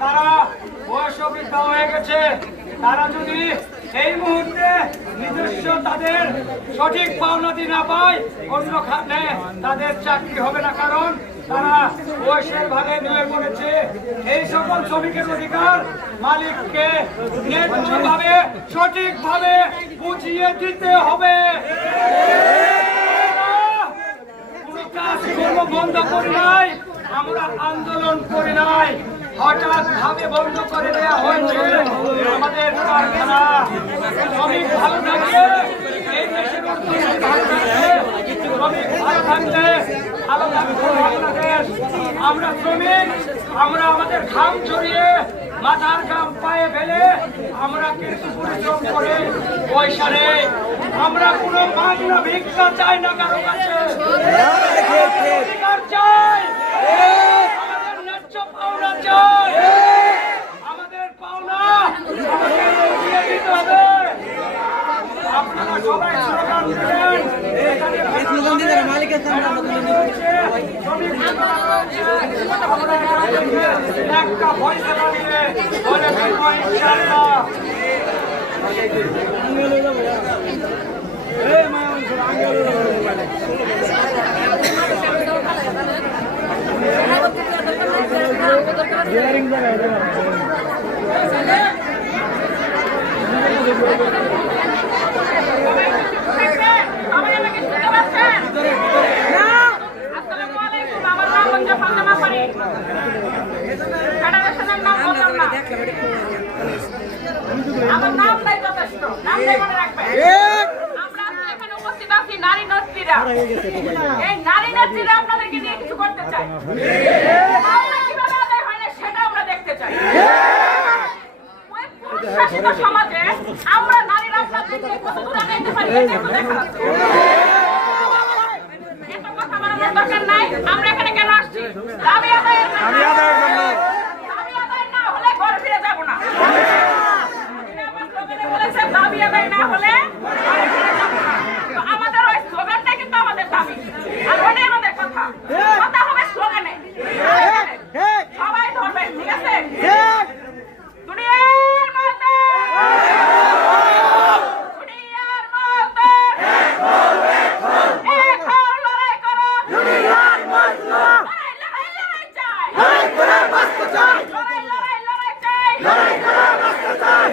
তারা বয়সবৃদ্ধ হয়ে গেছে। তারা যদি এই মুহূর্তে নিজস্ব তাদের সঠিক পাওনাতি না পায়, অন্য খাতে তাদের চাকরি হবে না, কারণ তারা বয়সের ভাগে নিয়ে পড়েছে। এই সকল শ্রমিকের অধিকার মালিককে ন্যায্যভাবে সঠিকভাবে বুঝিয়ে দিতে হবে। কোনো কাজকর্ম বন্ধ করি নাই, আমরা আন্দোলন করি নাই, হঠাৎ ভাবে বন্ধ করে দেওয়া হয়েছে আমাদের কারখানা। শ্রমিক ভালো থাকলে এই দেশের অর্থনীতি ভালো থাকবে, শ্রমিক ভালো থাকলে ভালো থাকবে বাংলাদেশ। আমরা শ্রমিক, আমরা আমাদের ঘাম ঝরিয়ে মাথার ঘাম পায়ে ফেলে আমরা কিন্তু পরিশ্রম করে পয়সা নেই। আমরা কোনো মাগনা ভিক্ষা চাই না কারো কাছে, অধিকার চাই, আমাদের ন্যায্য পাওনা চাই, আমাদের পাওনা আমাদের দিয়ে দিতে হবে। আপনারা সবাই স্লোগান দিলেন, একটা পয়সা লাগিয়ে বলে ইনশাআল্লাহ। আমার নামটাই যথেষ্ট, নামটাই মনে রাখবেন। আমরা এখানে উপস্থিত আছি নারী নেত্রীরা। এই নারী নেত্রীরা আপনাদেরকে নিয়ে কিছু করতে চাই, কিভাবে আদায় হয় না সেটা আমরা দেখতে চাই। ওই পুরুষ শাসিত সমাজে আমরা নারীরা আপনাদেরকে কত দূর আগাইতে পারি এটা একটু দেখা যাচ্ছে। এত কথা বলার দরকার নাই। আমরা এখানে কেন আসছি? দাবি আদায়ের জন্য। দাবি আদায় না হলে ঘরে ফিরে যাব না। দাবি আদায় না হলে আমাদের ওই স্লোগানটা কিন্তু আমাদের দাবি, আর ওটাই আমাদের কথা। কথা হবে স্লোগানে, সবাই ধরবেন, ঠিক আছে? দুনিয়ার মাতা, দুনিয়ার মাতা, এক হও, লড়াই করো, দুনিয়ার মাতা, লড়াই লড়াই চাই, লড়াই করে বাঁচতে চাই, লড়াই লড়াই লড়াই চাই, লড়াই করে বাঁচতে চাই।